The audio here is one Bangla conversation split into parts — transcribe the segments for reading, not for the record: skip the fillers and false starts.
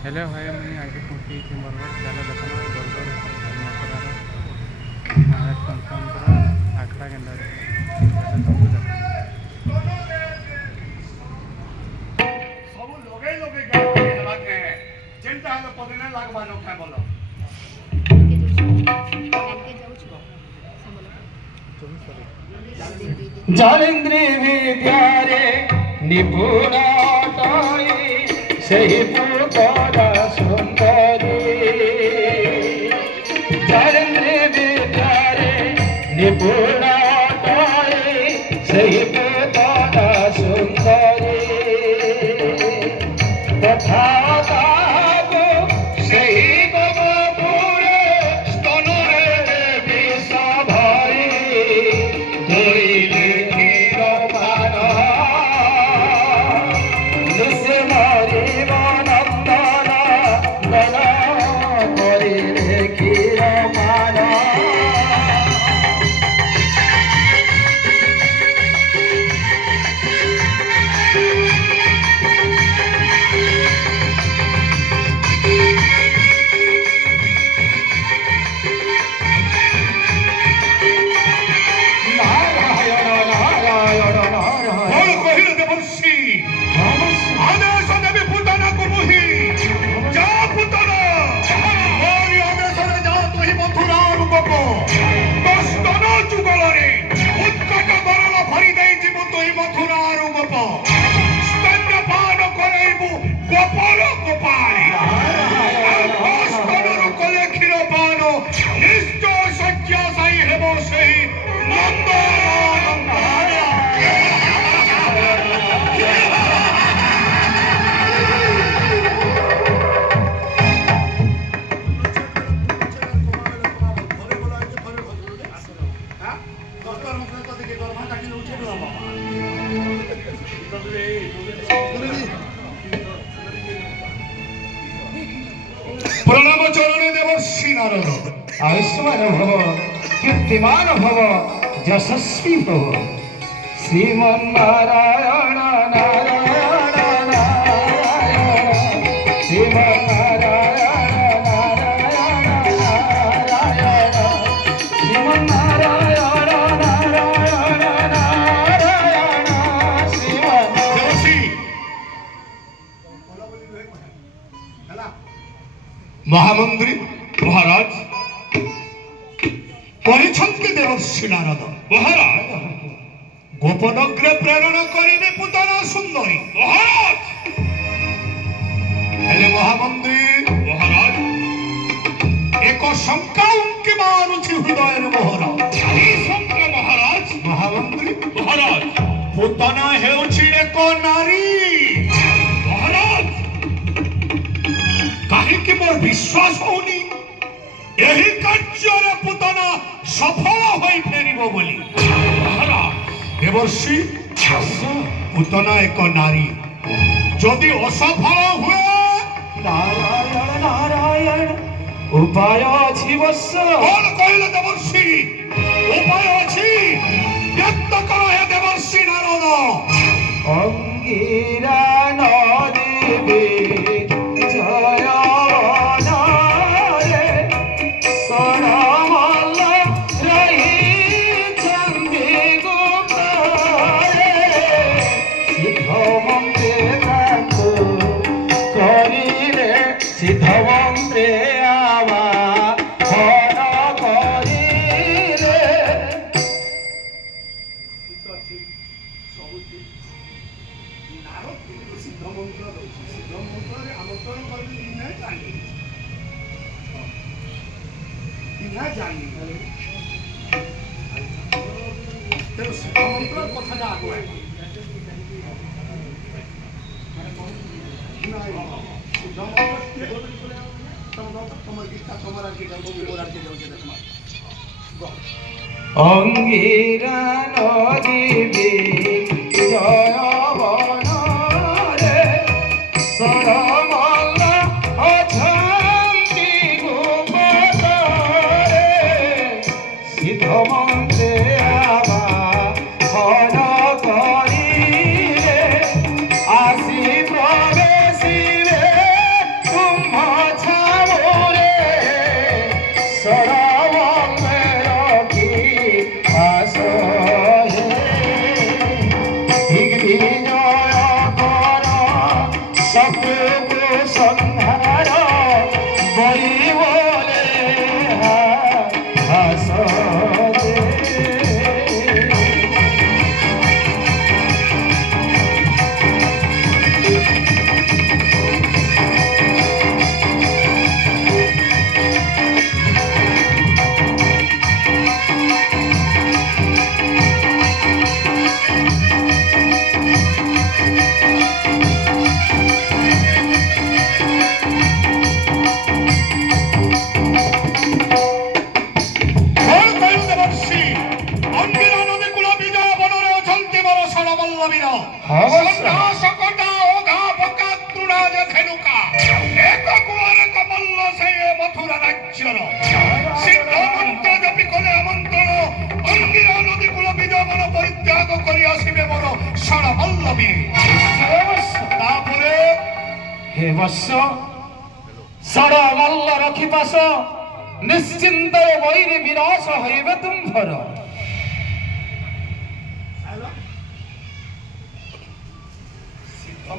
हेलो भाई मैं आगे पहुंची थी बरगढ़ चलो देखो बरगढ़ धर्मेश्वर फंक्शन आखड़ा केन्द्र तुमको देखो ସବୁ ଲଗେଇ ଲଗେଇ ଗାଡ଼ି ହେବା କେ ଯେନ୍ଟା ହେଲେ ପଦିନେ ଲାଗବା ନ ଖାଏ ବୋଲ ଜାଲେନ୍ଦ୍ରୀ ବିଦ୍ୟାରେ ନିପୁଣ ଟଇ ସେହି ପୁତନା ସୁନ୍ଦରୀ ଜାଲେନ୍ଦ୍ରୀ ବିଦ୍ୟାରେ ନିପୁଣ ଟଇ ସେହି ପୁତନା ସୁନ୍ଦରୀ ତଥା ତାକୁ ସେହି ଗୋବପୁରେ ସ୍ତନରେ ବିଷ ଭରି প্রণব চরণে দেবর্ষি নারদ আয়ুষ্মান ভব কীর্তিমান ভব যশস্বী ভব শ্রীমন্নারায়ণ নারায়ণ নারায়ণ শ্রীমন্নারায়ণ নারায়ণ নারায়ণ শ্রীমন্নারায়ণ নারায়ণ নারায়ণ শ্রীমন দেবর্ষি মহামন্ত্রী মহারাজ କରିଛନ୍ତି দেবর্ষি নারদ মহারাজ গোপনগ্রে প্রেরণ করিবে পুতনা সুন্দরী মহারাজ ହେଲେ ମହାମନ୍ତ୍ରୀ ମହାରାଜ ଏକ ଶଙ୍କା ଉଙ୍କି ମାରୁଛି ହୃଦୟରେ ମୋହର ଏହି ଶଙ୍କା ମହାରାଜ ମହାମନ୍ତ୍ରୀ ମହାରାଜ ପୁତନା ହେଉଛି ଏକ ନାରୀ ମହାରାଜ କାହିଁକି ମୋର ବିଶ୍ୱାସ ହଉନି ଏହି କାର୍ଯ୍ୟରେ ପୁତନା ସଫଳ ହୋଇ ଫେରିବ ବୋଲି ମହାରାଜ ଦେବର୍ଷି ପୁତନା ଏକ ନାରୀ ଯଦି ଅସଫଳ ହୁଏ নারায়ণ নারায়ণ উপায় ଅଛି বৎস କଣ କହିଲେ ଦେବର୍ଷି ଉପାୟ ଅଛି ବ୍ୟକ୍ତ କର ହେ ଦେବର୍ଷି ନାରଦ অঙ্গীরা নদীবে জয় বনরে সরমল রহি চন্দি গুপ্তরে সিদ্ধ মন্ত্রে কান্ত করিলে সিদ্ধ মন্ত্রে আবা হন করিলে ସିଦ୍ଧ ମନ୍ତ୍ର ଦଉଛି ସିଦ୍ଧ ମନ୍ତ୍ରରେ ଆମନ୍ତ୍ରଣ କରିବି ଇନା ଜାଣି ତେଣୁ ସିଦ୍ଧ ମନ୍ତ୍ର କଥାଟା ଆଗୁଆ ସିଦ୍ଧ ମନ୍ତ୍ର ତମର ଗୀତା ତମର ଆଜି ଯାଉଛି ମୋର ଆଜି ଯାଉଛି ଦେଖ অঙ্গীরা নদীবে জয় বনরে সরমল অছন্তি গুপ্তরে সিদ্ধ মন্ত্রে আবা হন করিলে আসি প্রবেশিবে তুম সুখ সংহার বই বলে হাস হে বৎস ষড়মল্ল রখিপাস নিশ্চিন্ত বৈরি বিনাশ হইবে তুম্ভর।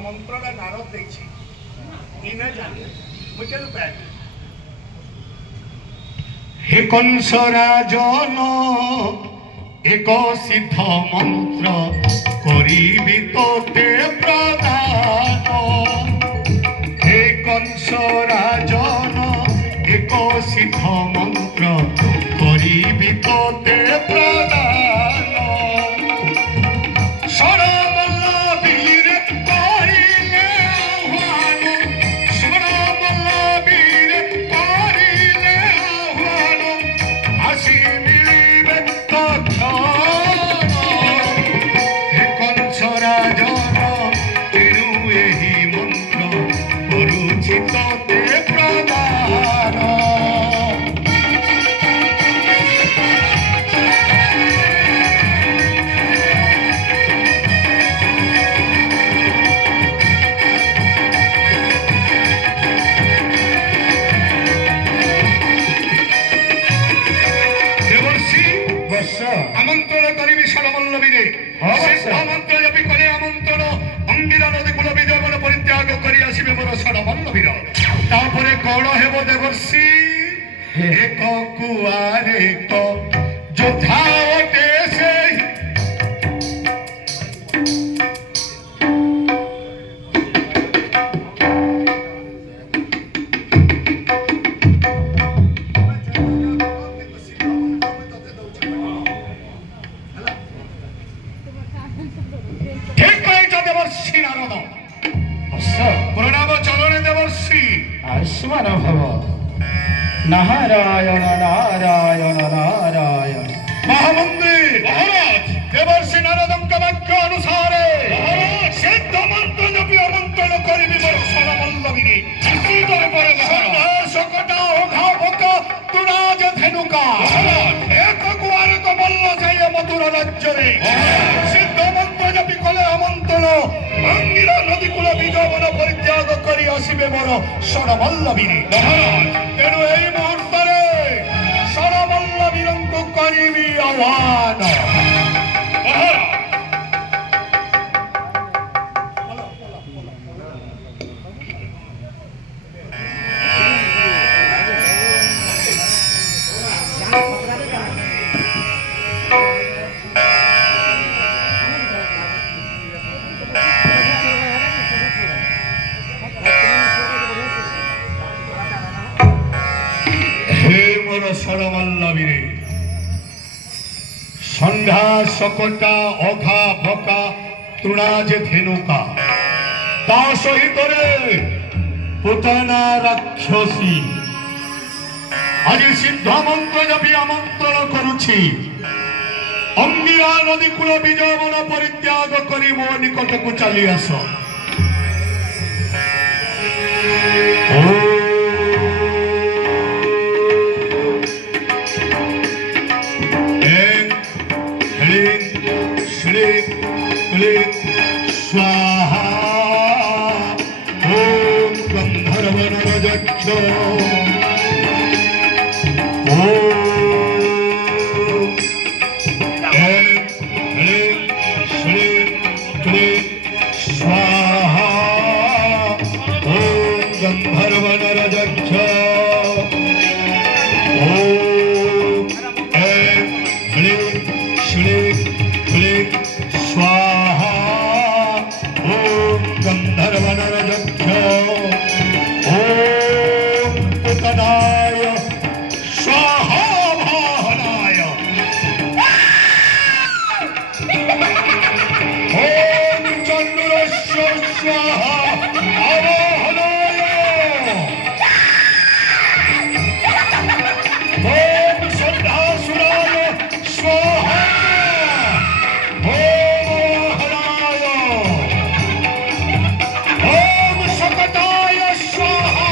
মন্ত্রটা নারদ দেখছি ইনে জানে মুই কেন পাই হে কংস রাজন এক সিদ্ধ মন্ত্র করিবি তোতে প্রদান। হে কংস রাজন এক সিদ্ধ মন্ত্র করিবি তোতে প্রদান। আমন্ত্রণ করিবি ষড়মল্লবীরে আমন্ত্রণ জপি করে আমন্ত্রণ অঙ্গিরা নদী কূল বিজয় বন পরিত্যাগ করি আসিবে মোর ষড়মল্লবীর। তারপরে কৌড় হেব দেবর্ষি এক কুয়ারে এক যোদ্ধা ওটে সেই প্রণাম চরণে দেবর্ষি আয়ুষ্মান ভব। নারায়ণ নারায়ণ নারায়ণ। মহামন্ত্রী মহারাজ দেবর্ষি নারদঙ্ক বাক্য অনুসারে সিদ্ধ মন্ত্র জপি আমন্ত্রণ করিবি মোর ষড়মল্লবীরে। সকটা ওঘা ভোকা তুরাজ ধেনুকা এক কুয়ারে কমল্ল যাই মথুরা রাজ্যরে। সিদ্ধ মন্ত্র জপি কলে আমন্ত্রণ অঙ্গিরা নদী কূল বিজয় বন পরিত্যাগ করি আসিবে মোর ষড়মল্লবীরে। তেণু এই মুহূর্তে ষড়মল্লবীরଙ୍କୁ କରିବି ଆହ୍ୱାନ। ষড়মল্লবীরে সন্ধ্যা সকটা অঘা ভকা তৃণাজ ধেনুকা তা সহিতরে পুতনা রাক্ষসী আজ সিদ্ধ মন্ত্র জপি আমন্ত্রণ করুছি অঙ্গিরা নদী কূল বিজয় বন পরিত্যাগ করি ମୋ নিকটକୁ চালি আস। स्वाहा ओम गंधर्व नरजक्ष स्वाहा গন্ধর্বনরযক্ষ ওম এং ক্লীং শ্লীং ক্লীং স্বাহা ওম গন্ধর্বনরযক্ষ ওম পুতনায় স্বাহা ভাহনায় ওম চন্দ্রস্য স্বাহা আবাহনায় ওম সন্ধ্যাসুরায় স্বাহা ওম আবাহনায় ওম সকটায় স্বাহা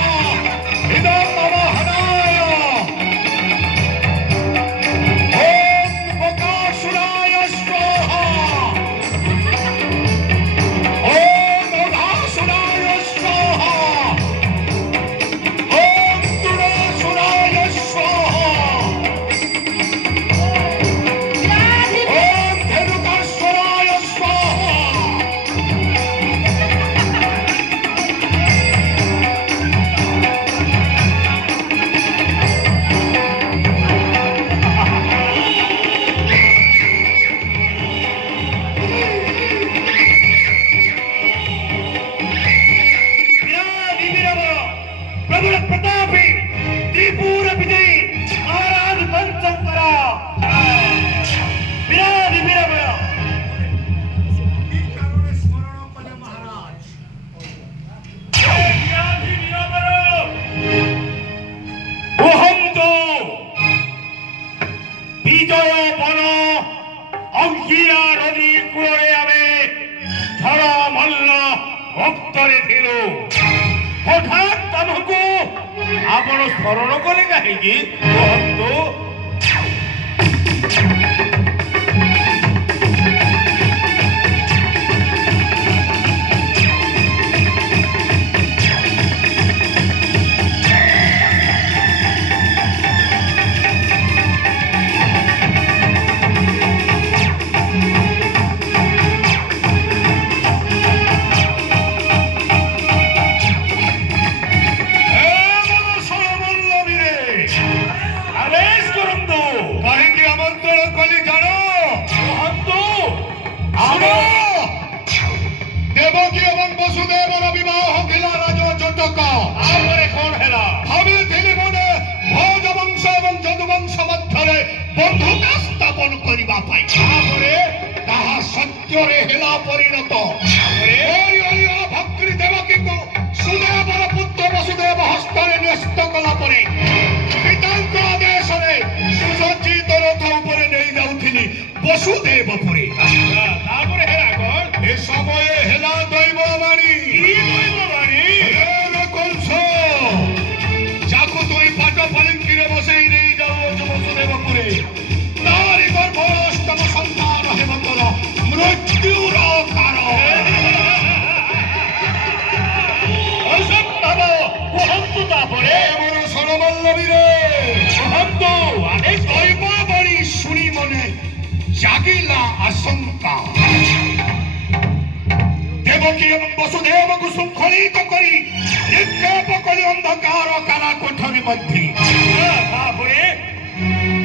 ইদম আবাহনায় ওম বকাসুরায় স্বাহা ওম অঘাসুরায় স্বাহা ওম দুরাসুরায় স্বাহা ওম ধেনুকাসুরায় স্বাহা प्रबल प्रतापी त्रिपुर विजयी महाराज बनशंकर विराज विरमय বিজয় বন অঙ্কিয়া নদী কূଳରେ ଆମେ ଝଡ଼ ମଲ୍ଲ ଭକ୍ତରେ ଥିଲୁ ହଠାତ୍ ଆମକୁ ଆପଣ ସ୍ମରଣ କଲେ କାହିଁକି କୁହନ୍ତୁ? କାହିଁକି ଆମନ୍ତ୍ରଣ କଲି ଜାଣ? କୁହନ୍ତୁ। ଦେବକୀ ଏବଂ ବସୁଦେବର ବିବାହ ଥିଲା ରାଜ ଜଟକ। ତାପରେ କଣ ହେଲା? ଭାବିଥିଲି ମନେ ଭୋଜ ବଂଶ ଏବଂ ଯଦୁବଂଶ ମଧ୍ୟରେ ବନ୍ଧୁତା ସ୍ଥାପନ କରିବା ପାଇଁ। ତାପରେ ତାହା ସତ୍ୟରେ ହେଲା ପରିଣତ। ଭକ୍ତି ଦେବକୀକୁ ସୁଦେବର ପୁତ୍ର ବସୁଦେବ ହସ୍ତରେ ନ୍ୟସ୍ତ କଲା ପରେ ପିତାଙ୍କ ଆଦେଶରେ ସୁସଜ୍ଜିତ ରଥ ଉପରେ ନେଇ ଯାଉଥିଲି ବସୁଦେବପୁରୀ। ତାପରେ ହେଲା କଣ? ଏ ସମୟ ହେଲା ଦୈବବାଣୀ। କଂସ ଯାକୁ ଦୁଇ ପାଟ ପାଲିଙ୍କିରେ ବସେଇ ନେଇ ଯାଉଅଛୁ ବସୁଦେବପୁରୀ, ତାରି ଗର୍ଭର ଅଷ୍ଟମ ସନ୍ତାନ ହେବ ତୋର ମୃତ୍ୟୁର କାରଣ। କୁହନ୍ତୁ ତାପରେ ମୋର ସଣବଲ୍ଲଭୀରେ କୁହନ୍ତୁ। ଆମେ ଦୈବବାଣୀ ଶୁଣି ମନେ ଜାଗିଲା ଆଶଙ୍କା। ଦେବକୀ ଏବଂ ବସୁଦେବକୁ ଶୃଙ୍ଖଳିତ କରି ନିକ୍ଷେପ କଲି ଅନ୍ଧକାର କାରା କୋଠରୀ ମଧ୍ୟରେ। ତାପରେ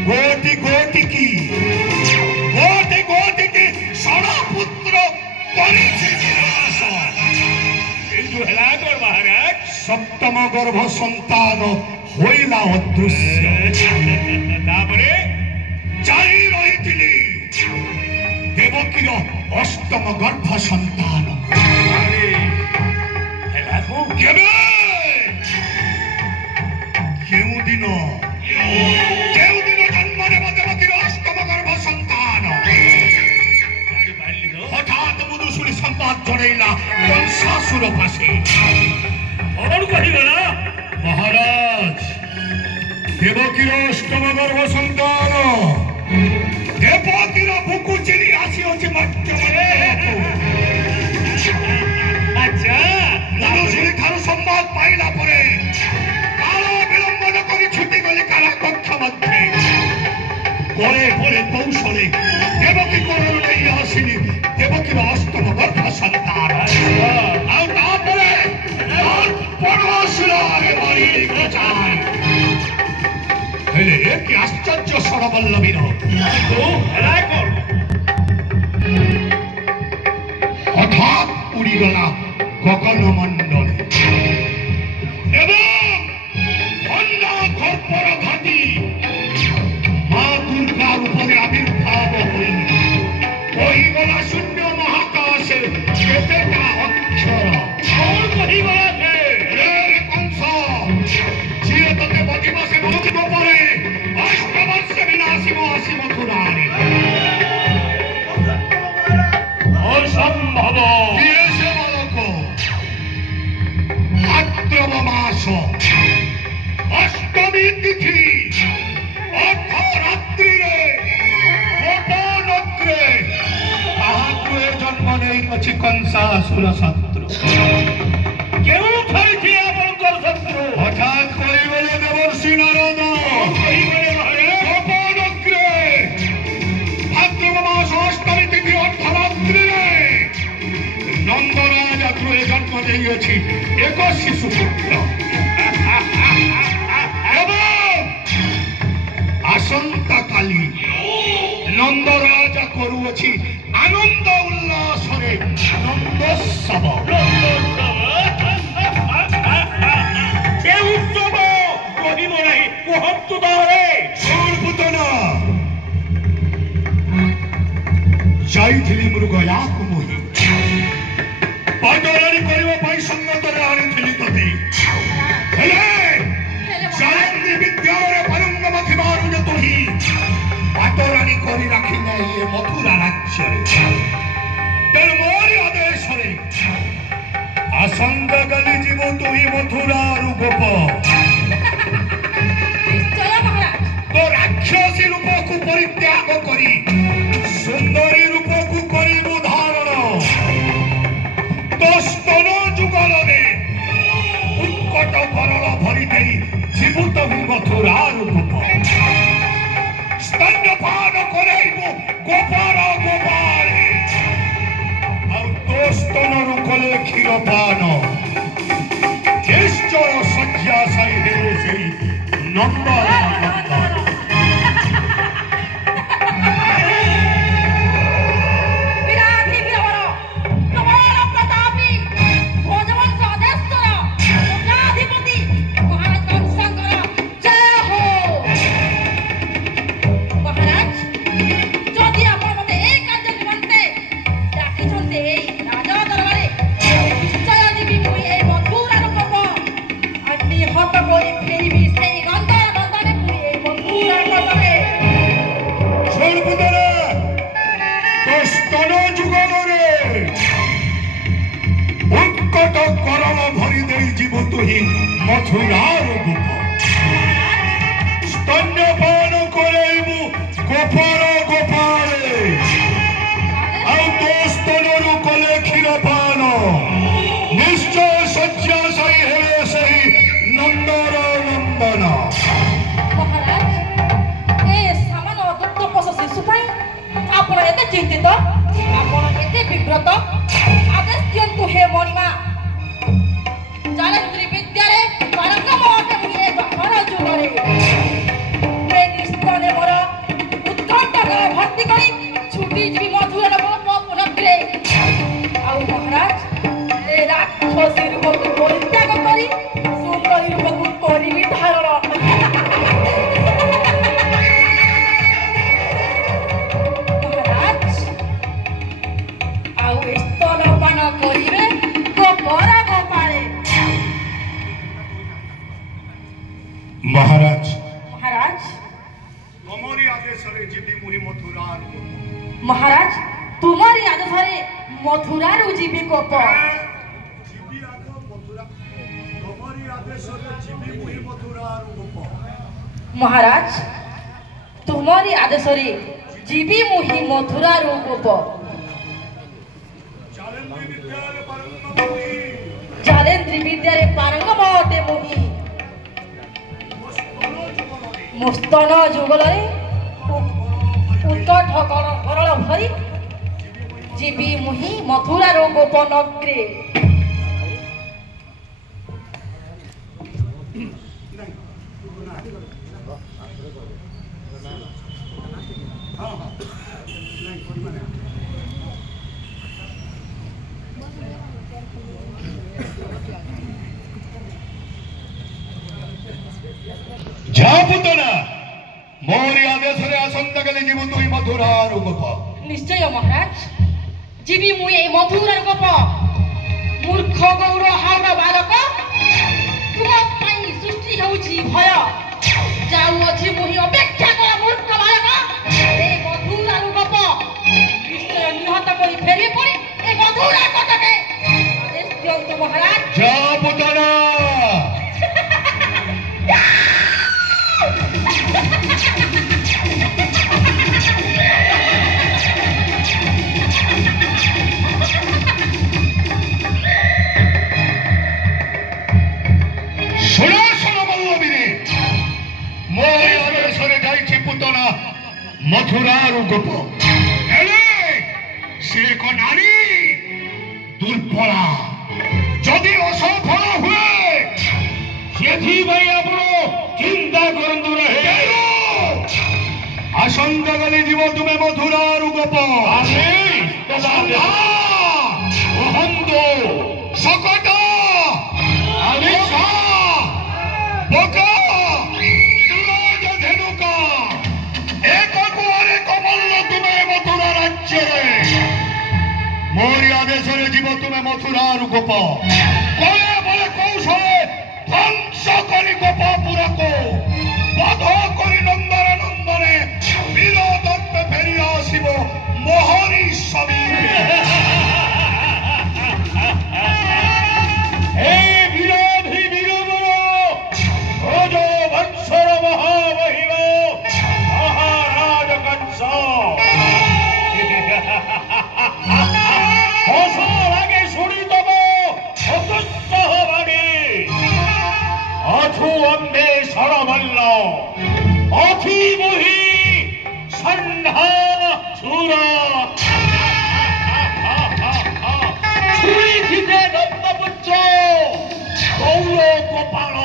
ଗୋଟି ଗୋଟିକି ଷଡ଼ପୁତ୍ର କରିଛି ବିନାଶ। ହେଲା କଣ ମହାରାଜ? ସପ୍ତମ ଗର୍ଭ ସନ୍ତାନ ହୋଇଲା ଅଦୃଶ୍ୟ। ତାପରେ ଚାହିଁ ରହିଥିଲି ଦେବକୀର ଅଷ୍ଟମ ଗର୍ଭ ସନ୍ତାନ। କେବେ କେଉଁଦିନ ଜନ୍ମ ନେବ ଦେବକୀର ଅଷ୍ଟମ ଗର୍ଭ ସନ୍ତାନ? ହଠାତ୍ ମୁଦୁ ଶୁଣି ସମ୍ବାଦ ଜଣେଇଲା କଂସାସୁର ପାଶେ। କଣ କହିଗଲା? ମହାରାଜ, ଦେବକୀର ଅଷ୍ଟମ ଗର୍ଭ ସନ୍ତାନ ଦେବକୀର ବୁକୁ ଚିରି ଆସିଅଛି ମର୍ତ୍ତ୍ୟମାନେ। ଆଚ୍ଛା, ମୁଦୁଶୁଣି ଠାରୁ ସମ୍ବାଦ ପାଇଲା ପରେ କାଳ ବିଳମ୍ବ ନ କରି ଛୁଟିଗଲି କାରା କକ୍ଷ ମଧ୍ୟରେ। ପରେ ପରେ କୌଶଳେ ଦେବକୀ କୋଳରୁ ନେଇ ଆସିଲି ଦେବକୀର ଅଷ୍ଟମ ଗର୍ଭ ସନ୍ତାନ। ଆଉ ତାପରେ করি প্রচার হেলে কি আশ্চর্য সরবল্লবীর হঠাৎ উড়িগলা গগনমণ্ডলে এবং খন্ডা খপ্পর ঘাটি মা দুর্গার উপরে আবির্ভাব হই কহিগলা শূন্য মহাকাশে কেতেটা অক্ষর কহিগলাছে রে কংস চিরততে বদিবসে মনোজিব পরে অষ্টবর্ষে বিনাশিব আসি মথুরারে অসম্ভব দিয়েছে বালক ভাদ্রব মাস অষ্টমী তিথি অর্ধরাত্রিরে গোপনগ্রে তাহা গৃহে জন্ম নেইছি কংসাসুর শত্রু কেউ ছাড়িছি এমনকর শত্রু হঠাৎ করে বলে দেবর্ষি নারদ গোপনগ্রে ভাদ্রব মাস অষ্টমী তিথি অর্ধরাত্রিরে নন্দরাজ গৃহে জন্ম নেইছি এক শিশু পুত্র আসন্তকালী নন্দরাজা করুଅছি আনন্দ উল্লাসরে নন্দোৎসব সে উৎসব কহিব নাই কুহত্তু দরে সর্বতনা ଯାଇଥିଲି ମୃଗୟାକୁ ମୋହି ପାଟରାଣୀ କରିବା ପାଇଁ ସଙ୍ଗତରେ ଆଣିଥିଲି ତତେ ହେଲେ ଜାଳେନ୍ଦ୍ରୀ ବିଦ୍ୟାରେ ପାରଙ୍ଗମ ଥିବାରୁ ଯେ ତୁହି ପାଟରାଣୀ କରି ରାଖି ନାହିଁ ଏ ମଥୁରା ରାଜ୍ୟରେ ତେଣୁ ମୋରି ଆଦେଶରେ ଆସନ୍ତାକାଲି ଯିବ ତୁହି ମଥୁରାରୁ ଗୋପ তো রাক্ষসী রূপকু পরিত্যাগ করি সুন্দরী রূপকু করিবু ধারণ তো স্তন যুগলরে উৎকট করল ভরি দেই জীবুত মথুরার গোপ স্তন্যপান করাইবু গোপার গোপারে ଆଉ ତୋ ସ୍ତନରୁ କଲେ କ୍ଷୀର ପାନ ନିଶ୍ଚୟ ଶଯ୍ୟା ସାଇ ହେଲେ ସେଇ ନନ୍ଦନ মথুরার গোপ স্তন্যপান করাইবু গোপাল গোপালে ଆଉ ତୋ ସ୍ତନରୁ କଲେ କ୍ଷୀର ପାନ ନିଶ୍ଚୟ ଶଯ୍ୟା ସାଇ ହେବେ ସେହି ନନ୍ଦର ନନ୍ଦନ মহারাজ এই সামান্য অদত্ত পশু শিশু পাই আপন এতে চিন্তিত আপন এতে বিব্রত আদেশ দিয়ন্তু হে মণিমা জালেন্দ্রী বিদ্যারে পারঙ্গম অটে মুনি এ বাহন যুগরে এ নিস্তনে মোর উৎকণ্ঠ করে ভর্তি করি ছুটি যাবি মধুর পুনগ্রে আউ মহারাজ এ রাক্ষসী রূপকু পরিত্যাগ করি সুন্দরী রূপকু করিবি ধারণ মহারাজ আউ স্তনপান করিবে গোপর গোপালে মহারাজ মহারাজ তোমারি আদেশরে যিবি মুহি মথুরার গোপ মহারাজ তোমারই আদেশরে মথুরার উজিবি গোপ যিবি আগ মথুরা তোমারি আদেশরে যিবি মুহি মথুরার গোপ মহারাজ তোমারই আদেশরে জিবি মুহি মথুরার গোপ জালেন্দ্রী বিদ্যারে পারঙ্গমতি জালেন্দ্রী বিদ্যারে পারঙ্গম অটে মুহি মুস্তন যুগলরে উৎকট করল ভরি জিবি মুহি মথুরার গোপনগ্রে যা পুতনা মোর আদেশরে আসন্তকালে জীব তুই মথুরার গোপ নিশ্চয় মহারাজ ଯିବି ମୁଁ ଏଇ ମଧୁରାର ଗପ ମୂର୍ଖ ଗୌର ହାଉର ବାଳକ ତୁମ ପାଇଁ ସୃଷ୍ଟି ହେଉଛି ଭୟ ଯାଉଅଛି ମୁଁ ହିଁ ଅପେକ୍ଷା କର ମୂର୍ଖ ବାଳକ ଏ ମଧୁରାର ଗପ ନିଶ୍ଚୟ ନିହତ କରି ଫେରି ପଡ଼ି ଏ ମଧୁରା କଟକେ ଆଦେଶ ଦିଅନ୍ତୁ ମହାରାଜ যা পুতনা শোনো শোনো বল্লবীরে মোর আদেশরে যাইছি পুতনা মথুরার গোপ এলে সে এক নারী দুর্বলা যদি অসফল হুয়ে ସେଥିପାଇଁ ଆପଣ ଚିନ୍ତା କରନ୍ତୁ ରହେ ଆସନ୍ତାକାଲି ଯିବ ତୁମେ ମଥୁରାରୁ ଗୋପ କହନ୍ତୁ ଶକଟ ବକା ଧେନୁକା ଏକ କୁଆରେ କମଲ ତୁମେ ମଥୁରା ରାଜ୍ୟରେ ମୋରି ଆଦେଶରେ ଯିବ ତୁମେ ମଥୁରାରୁ ଗୋପ କଳେ ବଳେ କୌଶଳେ ধ্বংস করে গোপাপুরকে বধ করে নন্দন নন্দনে বীর দত্ত ফেরিয়া আসিব মোহরি সমীপে হে বিরোধী বীরগুর ভোজ বৎসর মহামহিম মহারাজ কংস হসার আগে শুনি তব অতুৎসাহ বাণী অথু অম্বে সরবল্ল অথি মুহি সন্ধ্যা সুর ছুরিথিতে নন্দপুত্র গৌর গোপাল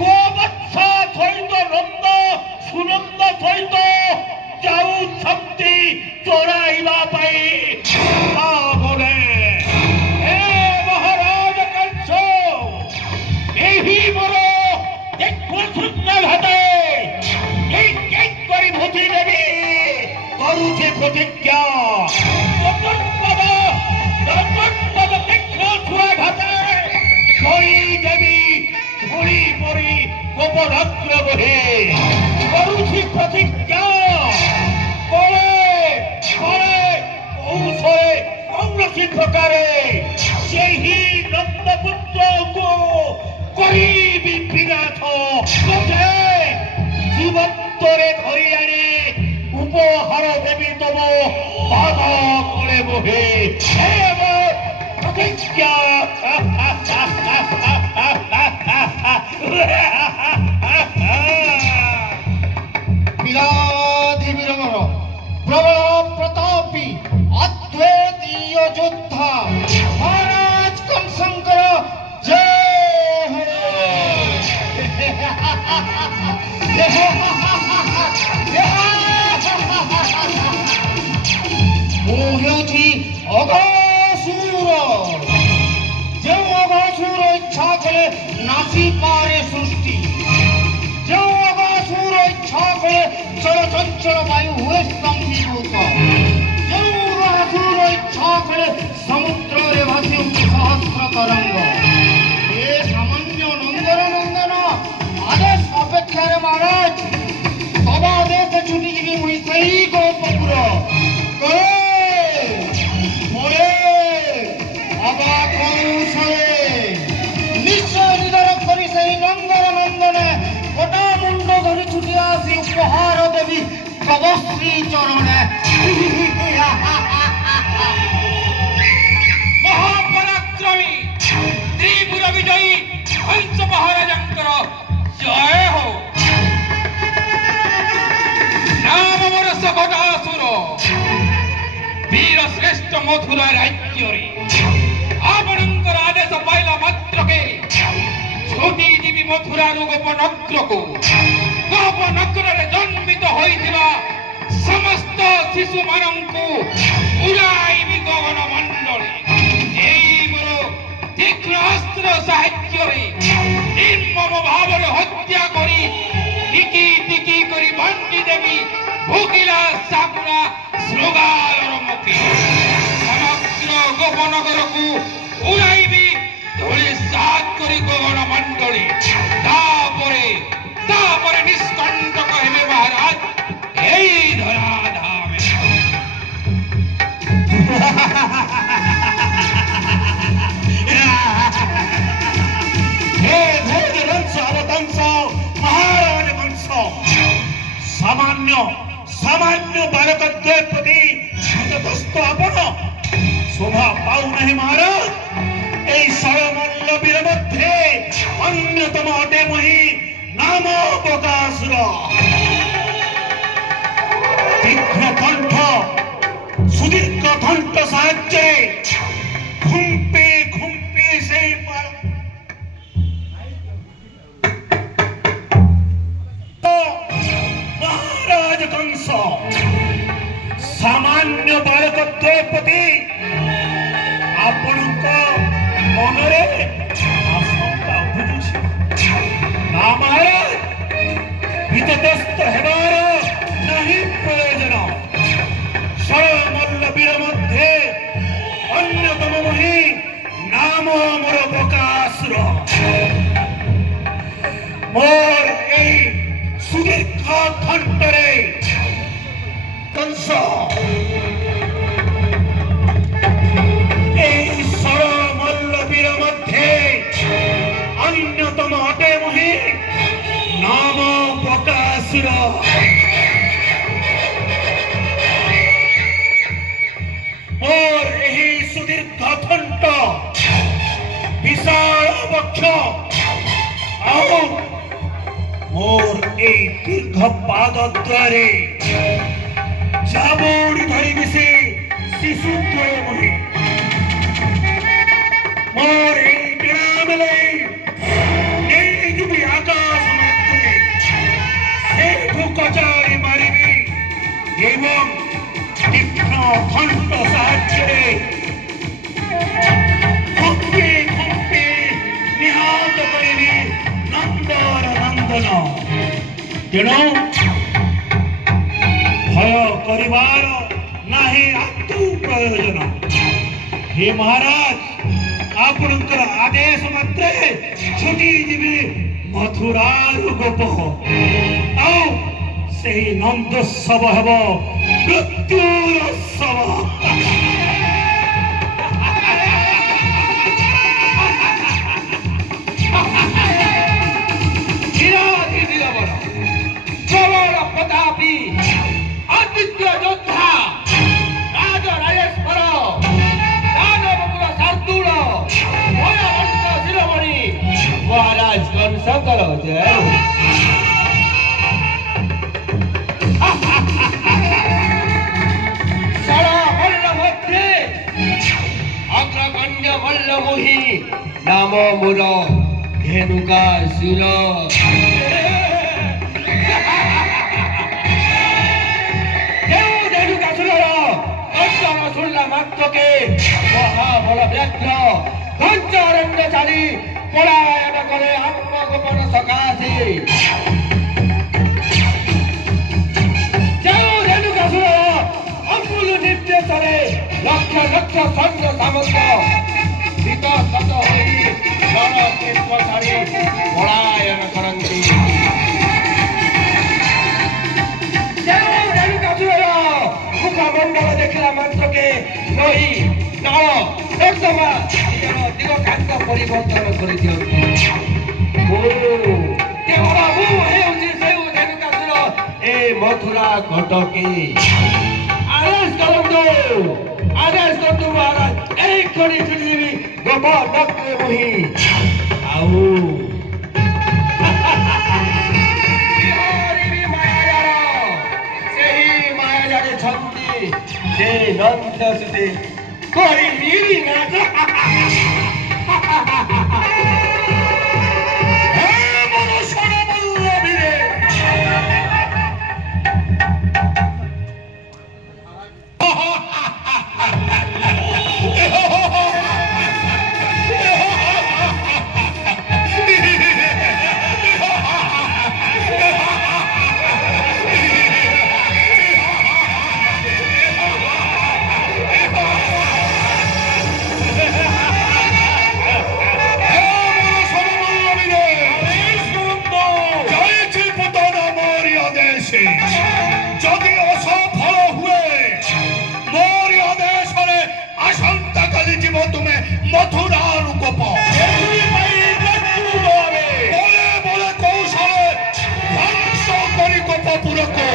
গোবৎসা সহিত নন্দ সুনন্দ সহিত যাଉଛନ୍ତି ଚୋରାଇବା ପାଇଁ ବନେ ହେ ମହାରାଜ କଂସ ଏହି ମୋର ଶୂନ୍ୟ ଘାତେ କରି ଭୋଜି ଦେବି କରୁଛି ପ୍ରତିଜ୍ଞା ଛୁଆ ଘାତେ କରିଦେବି ଧୂଳି ପରି ଗୋପରାତ୍ର ବହେ କରୁଛି ପ୍ରତିଜ୍ଞା କଳେ କଳେ କୌଶଳେ କୌଣସି ପ୍ରକାରେ ସେହି ନନ୍ଦପୁତ୍ରକୁ କରିବି ବିନାଶ ମୋତେ ଜୀବନ୍ତରେ ଧରି ଆଣି ଉପହାର ଦେବି ତମ ପାଦ କଳେ ବହେ ହେ ମୋ ପ୍ରତିଜ୍ଞା ବିରାଧି ବୀରବର ପ୍ରବଳ ପ୍ରତାପୀ ଅଦ୍ୱିତୀୟ ଯୋଦ୍ଧା ମହାରାଜ କଂସଙ୍କର ଜୟ ମୁଁ ହେଉଛି ଅଘାସୁର ଯେଉଁ ଅଘାସୁର ଇଚ୍ଛା କଲେ ନାଚି ପାରେ ସୃଷ୍ଟି ଯେଉଁ ଅଘାସୁର ଇଚ୍ଛା କଲେ ଚଳଚଞ୍ଚଳ ବାୟୁ ହୁଏ ସ୍ତମ୍ଭୀଭୂତ ଯେଉଁ ଅଘାସୁର ଇଚ୍ଛା କଲେ ସମୁଦ୍ରରେ ଭାସି ଉଠେ ସହସ୍ର ତରଙ୍ଗ ଏ ସାମାନ୍ୟ ନନ୍ଦନ ନନ୍ଦନ ଆଦେଶ ଅପେକ୍ଷାରେ ମହାରାଜ ତବ ଆଦେଶ ଛୁଟିଯିବି ମୁଇଁ ସେହି ଗୋପପୁର ନିଶ୍ଚୟ ନିଧନ କରି ସେହି ନନ୍ଦନ ନନ୍ଦନେ ଗୋଟା ମୁଣ୍ଡ ଧରି ଛୁଟି ଆସି ଉପହାର ଦେବି ତବ ଶ୍ରୀ ଚରଣେ ମହାପରାକ୍ରମୀ ତ୍ରିପୁର ବିଜୟୀ ହଂସ ମହାରାଜାଙ୍କର ଜୟ ହଉ ନାମ ମୋର ସଭଟାସୁର ବୀର ଶ୍ରେଷ୍ଠ ମଥୁରା ରାଜ୍ୟରେ ଆପଣଙ୍କର ଆଦେଶ ପାଇଲା ମାତ୍ରକେ ମଥୁରାରୁ ଗୋପନଗ୍ରକୁ ଗୋପନଗ୍ରରେ ଜନ୍ମିତ ହୋଇଥିବା ସମସ୍ତ ଶିଶୁମାନଙ୍କୁ ଉଡ଼ାଇବି ଗଗନ ମଣ୍ଡଳୀ। ଏଇ ମୋର ତୀକ୍ଷ୍ଣ ଅସ୍ତ୍ର ସାହାଯ୍ୟରେ ନିର୍ମମ ଭାବରେ ହତ୍ୟା କରି ଟିକି ଟିକି କରି ବାଣ୍ଟି ଦେବି ଭୋକିଲା ଶାଗୁଣା ଶୃଗାଳର ମୁଖେ। ସମଗ୍ର ଗୋପନଗରକୁ ଉଡ଼ାଇବି ଧୂଳି ସାତ କରି ଗଗନ ମଣ୍ଡଳୀ। ତାପରେ ନିଷ୍କଣ୍ଟକ ହେବେ ମହାରାଜ এই ধরাধামে। हे भोज वंश अवतंश महाराज वंश सामान्य बालक द्वैपदी दोस्त आपण शोभा पाऊ नहीं महाराज। এই ষড়মল্লবীর মধ্যে অন্যতম অটে মহি নাম বকাসুর। তীক্ষ্ণ কণ্ঠ সুদীর্ঘ কণ্ঠ সাহায্যে ঘুম্পে সেই মহারাজ কংস সামান্য বালক দ্রৌপদী ଆପଣଙ୍କ ମନରେ ଆଶଙ୍କା ଉପୁଜୁଛି ନା ମହାରାଜ? ଭୀତତ୍ରସ୍ତ ହେବାର ନାହିଁ ପ୍ରୟୋଜନ। ଷড়ମଲ୍ଲବୀର ମଧ୍ୟରେ ଅନ୍ୟତମ ମହି ନାମ ମୋର ବକାସୁର। ମୋର এই সুদীর্ঘ কণ্ঠরে কংস এই ষড়মল্লবীর মধ্যে অন্যতম অটে মহি নাম বকাসুর। মোর এই সুদীর্ঘ কণ্ঠ বিশাল বক্ষ ଆଉ মোর এই দীর্ঘ পাদদ্বয়ে জাবুড়ি ধরিবি সে শিশুদ্বয় মহি। মোর এই ডেড়া মেলে নেইযুবি আকাশ মাত্রে সেইঠু কচাড়ি মারিবি এবং তীক্ষ্ণ কণ্ঠ সাহায্যে ঘুম্পি নিহত করিবি নন্দর নন্দন। তেণু ভয় করিবার নাহি আদৌ প্রয়োজন। হে মহারাজ ଆପଣଙ୍କର ଆଦେଶ ମାତ୍ରେ ଛୁଟି ଯିବି ମଥୁରାରୁ ଗୋପ ଆଉ ସେହି ନନ୍ଦୋତ୍ସବ ହେବ ମୃତ୍ୟୁର ଉତ୍ସବ। প্রবল প্রতাপী আদিত্য যোদ্ধা রাজ রাজেশ্বর দানবকুল শার্দূল ভয়বংশ শিরোমণি মহারাজ কংসকর জয়। ষড়মল্লভদ্রে অগ্রগণ্য মল্লমোহী নাম মোর ধেনুকাসুর। মাত্রকে মহাবল ব্যাঘ্র ঘঞ্চ অরণ্য ছাড়ি পলায়ন করে আত্মগোপন সকাশে। ଯେଉଁ ରେଣୁକାସୁର ଅମୂଲ ନିର୍ଦ୍ଦେଶରେ ଲକ୍ଷ ଲକ୍ଷ ସୈନ୍ୟ ସାମନ୍ତ ଶୀତଶତ ହୋଇ ରଣକ୍ଷେତ୍ର ଛାଡ଼ି ପଳାୟନ କରନ୍ତି। ଯେଉଁ ରେଣୁକାସୁରର ମୁଖମଣ୍ଡଳ ଦେଖିଲା ମାତ୍ରକେ ନଈ ନାଳ ନର୍ଦ୍ଦମା ନିଜର ଦିଗ କାନ୍ତ ପରିବର୍ତ୍ତନ କରିଦିଅନ୍ତି। କେବଳ ମୁଁ ହେଉଛି ସେଉ ରେଣୁକାସୁର ଏ ମଥୁରା କଟକେ। ଆଦେଶ କରନ୍ତୁ ମହାରାଜ ଏଇ ଖଣି ଛୁଡ଼ିଦେବି ଗୋପନଗ୍ରେ ମୋହି ଆଉ যে নন্দ সুতে করি মিরি নাচ। হে পুରକ